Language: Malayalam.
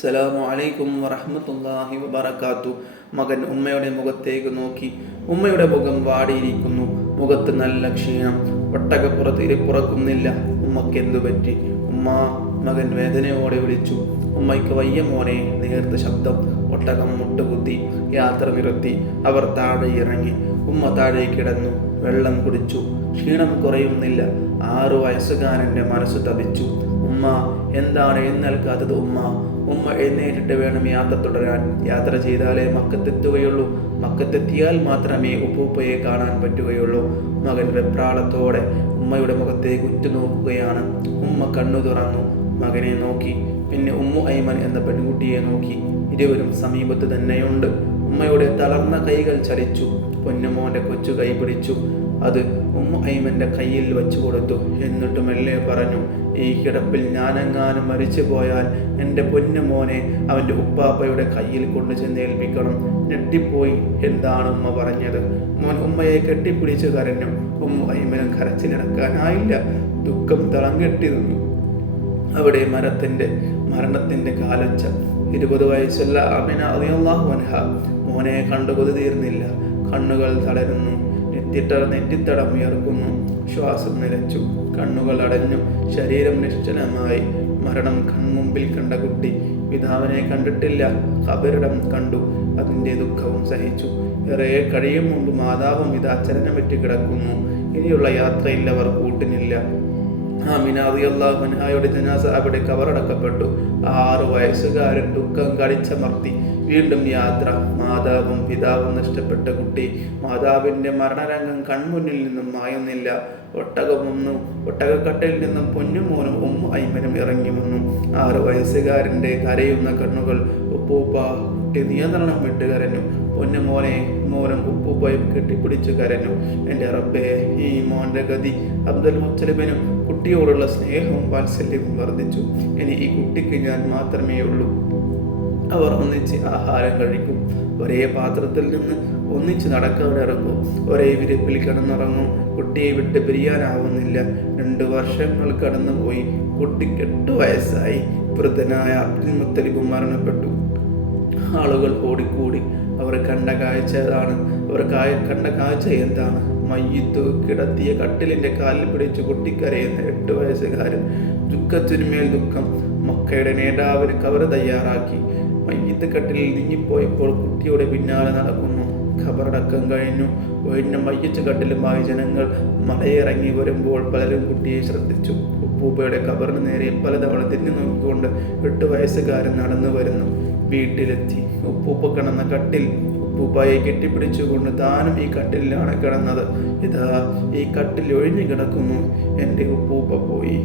അസ്സലാമു അലൈക്കും വറഹ്മത്തുള്ളാഹി വബറകാത്തു. മകൻ ഉമ്മയുടെ മുഖത്തേക്ക് നോക്കി. ഉമ്മയുടെ മുഖം വാടിയിരിക്കുന്നു. മുഖത്ത് നല്ല ക്ഷീണം. ഒട്ടകപ്പുറത്ത് ഇരിപ്പുറക്കുന്നില്ല. ഉമ്മയ്ക്ക് എന്തു പറ്റി? ഉമ്മ, മകൻ വേദനയോടെ വിളിച്ചു. ഉമ്മയ്ക്ക് വയ്യ മോനെ. നേർത്ത ശബ്ദം. ഒട്ടകം മുട്ടുകുത്തി. യാത്ര നിർത്തി. അവർ താഴെ ഇറങ്ങി. ഉമ്മ താഴെ കിടന്നു. വെള്ളം കുടിച്ചു. ക്ഷീണം കുറയുന്നില്ല. 6 വയസ്സുകാരൻ്റെ മനസ്സ് തപിച്ചു. ഉമ്മ, എന്താണ് എഴുന്നേൽക്കാത്തത് ഉമ്മ? ഉമ്മ എഴുന്നേറ്റിട്ട് വേണം യാത്ര തുടരാൻ. യാത്ര ചെയ്താലേ മക്കത്തെത്തുകയുള്ളൂ. മക്കത്തെത്തിയാൽ മാത്രമേ ഉപ്പൂപ്പയെ കാണാൻ പറ്റുകയുള്ളൂ. മകൻ വെപ്രാളത്തോടെ ഉമ്മയുടെ മുഖത്തേക്ക് ഉറ്റുനോക്കുകയാണ്. ഉമ്മ കണ്ണു തുറന്നു. മകനെ നോക്കി. പിന്നെ ഉമ്മു ഐമൻ എന്ന പെൺകുട്ടിയെ നോക്കി. ഇരുവരും സമീപത്ത് തന്നെയുണ്ട്. ഉമ്മയുടെ തളർന്ന കൈകൾ ചലിച്ചു. പൊന്നുമോന്റെ കൊച്ചു കൈ പിടിച്ചു. അത് ഉമ്മു ഐമന്റെ കയ്യിൽ വെച്ചു കൊടുത്തു. എന്നിട്ട് മെല്ലെ പറഞ്ഞു, ഈ കിടപ്പിൽ ഞാനെങ്ങാനും മരിച്ചു പോയാൽ എൻ്റെ പൊന്നുമോനെ അവൻ്റെ ഉപ്പാപ്പയുടെ കയ്യിൽ കൊണ്ടു ചെന്നേൽപ്പിക്കണം. ഞെട്ടിപ്പോയി. എന്താണ് ഉമ്മ പറഞ്ഞത്? മോൻ ഉമ്മയെ കെട്ടിപ്പിടിച്ചു കരഞ്ഞു. ഉമ്മു ഐമനും കരച്ചിലിറക്കാനായില്ല. ദുഃഖം തളം കെട്ടി നിന്നു. അവിടെ മരണത്തിന്റെ കാലൊച്ച. 20 വയസ്സുള്ള അമിന റളിയല്ലാഹു അൻഹ മോനെ കണ്ടു കൊതി തീർന്നില്ല. കണ്ണുകൾ തളരുന്നു. നെറ്റിത്തടം ഉയർക്കുന്നു. ശ്വാസം നിലച്ചു. കണ്ണുകൾ അടഞ്ഞു. ശരീരം നിശ്ചലമായി. മരണം കൺമുമ്പിൽ കണ്ട കുട്ടി പിതാവിനെ കണ്ടിട്ടില്ല. ഖബറിടം കണ്ടു. അതിൻ്റെ ദുഃഖവും സഹിച്ചു. ഏറെ കഴിയും മുമ്പ് മാതാവും ഇത് അച്ചരനം പറ്റി കിടക്കുന്നു. ഇനിയുള്ള യാത്രയിൽ അവർ കൂട്ടിനില്ല. ആമിന റളിയല്ലാഹു അൻഹയുടെ ജനാസ അവിടെ കബറടക്കപ്പെട്ടു. 6 വയസ്സുകാരൻ ദുഃഖം കടിച്ചമർത്തി. വീണ്ടും യാത്ര. മാതാവും പിതാവും നഷ്ടപ്പെട്ട കുട്ടി. മാതാവിൻ്റെ മരണരംഗം കൺമുന്നിൽ നിന്നും മായുന്നില്ല. ഒട്ടകക്കട്ടിൽ നിന്നും പൊന്നുമോനും ഉമ്മു ഐമനും ഇറങ്ങി വന്നു. 6 വയസ്സുകാരൻ്റെ കരയുന്ന കണ്ണുകൾ. ഉപ്പൂപ്പ. കുട്ടി നിയന്ത്രണം വിട്ട് കരഞ്ഞു. പൊന്നുമോനെ. മോനും ഉപ്പൂപ്പയും കെട്ടിപ്പിടിച്ചു കരഞ്ഞു. എൻ്റെ റബ്ബേ, ഈ മോൻ്റെ ഗതി. അബ്ദുൽ മുത്തലിബിനും കുട്ടിയോടുള്ള സ്നേഹവും വാത്സല്യവും വർദ്ധിച്ചു. ഇനി ഈ കുട്ടിക്ക് ഞാൻ മാത്രമേ ഉള്ളൂ. അവർ ഒന്നിച്ച് ആഹാരം കഴിക്കും. ഒരേ പാത്രത്തിൽ നിന്ന് ഒന്നിച്ച് നടക്കാനിറങ്ങും. ഒരേ വിരിപ്പിൽ കിടന്നുറങ്ങും. കുട്ടിയെ വിട്ട് പിരിയാനാവുന്നില്ല. 2 വർഷങ്ങൾ കടന്നുപോയി. കുട്ടിക്ക് 8 വയസ്സായി. വൃദ്ധനായ അബ്ദുൽ മുത്തലിബ് മരണപ്പെട്ടു. ആളുകൾ ഓടിക്കൂടി. അവർ കണ്ട കാഴ്ച എന്താണ്? മയ്യിത്ത് കിടത്തിയ കട്ടിലിൻ്റെ കാലിൽ പിടിച്ച് കുട്ടിക്കരയുന്ന 8 വയസ്സുകാരൻ. ദുഃഖത്തിനുമേൽ ദുഃഖം. മക്കയുടെ നേതാവിന് കബർ തയ്യാറാക്കി. മയ്യിത്ത് കട്ടിലിൽ നീങ്ങിപ്പോയപ്പോൾ കുട്ടിയുടെ പിന്നാലെ നടക്കുന്നു. ഖബറടക്കം കഴിഞ്ഞു. ഒഴിഞ്ഞ മയ്യിത്ത് കട്ടിലുമായി ജനങ്ങൾ മലയിറങ്ങി വരുമ്പോൾ പലരും കുട്ടിയെ ശ്രദ്ധിച്ചു. ഉപ്പൂപ്പയുടെ ഖബറിന് നേരെ പലതവണ തിരിഞ്ഞു നോക്കിക്കൊണ്ട് 8 വയസ്സുകാരൻ നടന്നു വരുന്നു. വീട്ടിലെത്തി. ഉപ്പൂപ്പ കിടന്ന കട്ടിൽ. ഉപ്പൂപ്പയെ കെട്ടിപ്പിടിച്ചുകൊണ്ട് താനും ഈ കട്ടിലാണ് കിടന്നത്. ഇതാ ഈ കട്ടിൽ ഒഴിഞ്ഞു കിടക്കുന്നു. എൻ്റെ ഉപ്പൂപ്പ പോയി.